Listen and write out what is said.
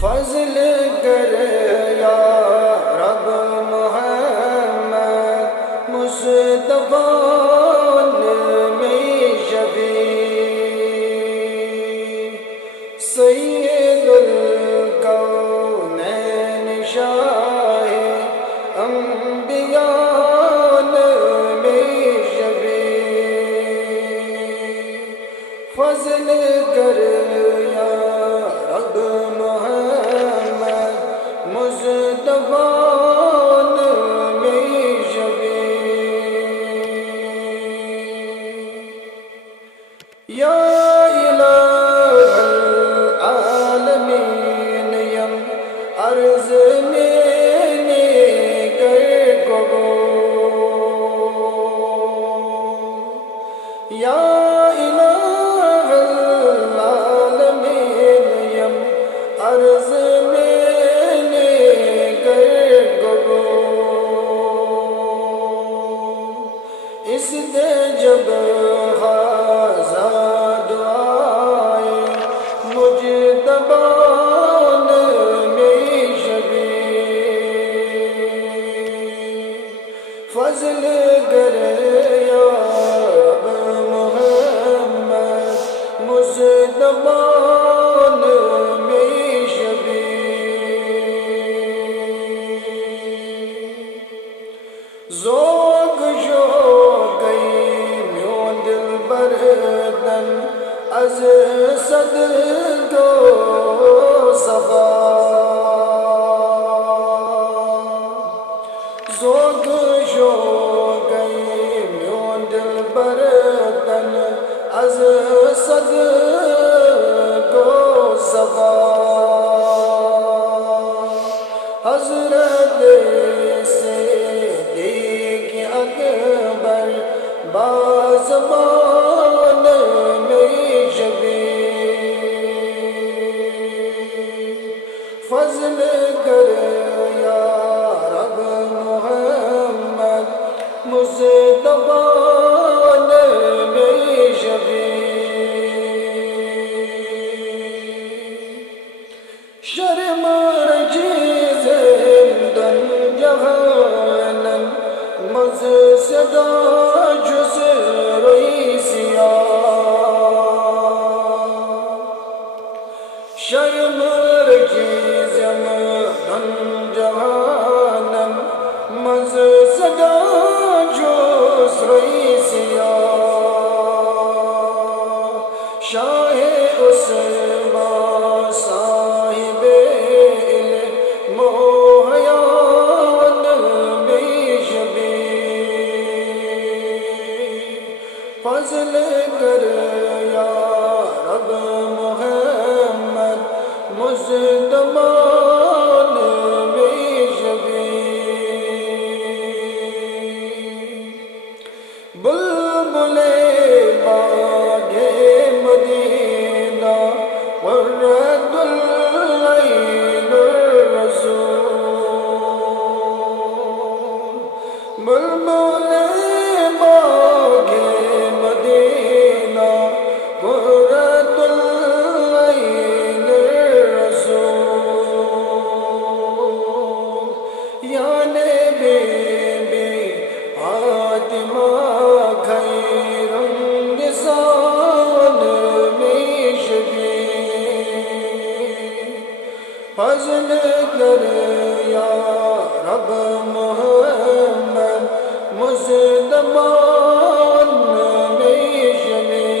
فضل کر یا رب محمد مصطفیٰ میں شفیع سید الکونین شاہ انبیاء میں شفیع فضل کر یا رب محمد مصطفیٰ میں شفیع یا الہ العالمین یم عرض میں گر کو یا الہ العالمین یم عرض میں گر کو اس دے جب حاضر دعائے مجتبان میں شفیع فضل کر یا رب محمد مصطفیٰ میں شفیع ذوق جو گئی میون دل بردن از صد کو صفا ذوق جو گئی میون دل بردن از صد کو صفا حضرت صدیق اکبر بازمان میں شفیع فضل کر یا رب محمد مصطفیٰ میں شفیع شرم رجیز ہندن جہانن مز صدا جس روئی سیاہ شرم رجیز ہندن جہانن مز صدا جس روئی سیاہ شاہ عثمان صاحب علم و حیان میں شفیع فضل کر یا رب محمد مصطفیٰ میں شفیع بلبل باغ مدینہ قرۃ العین الرسول بلبل باغ مدینہ قرۃ العین الرسول یا نبی فاطمہ خیر النساء میں شفیع فضل کر یا رب محمد مصطفیٰ میں شفیع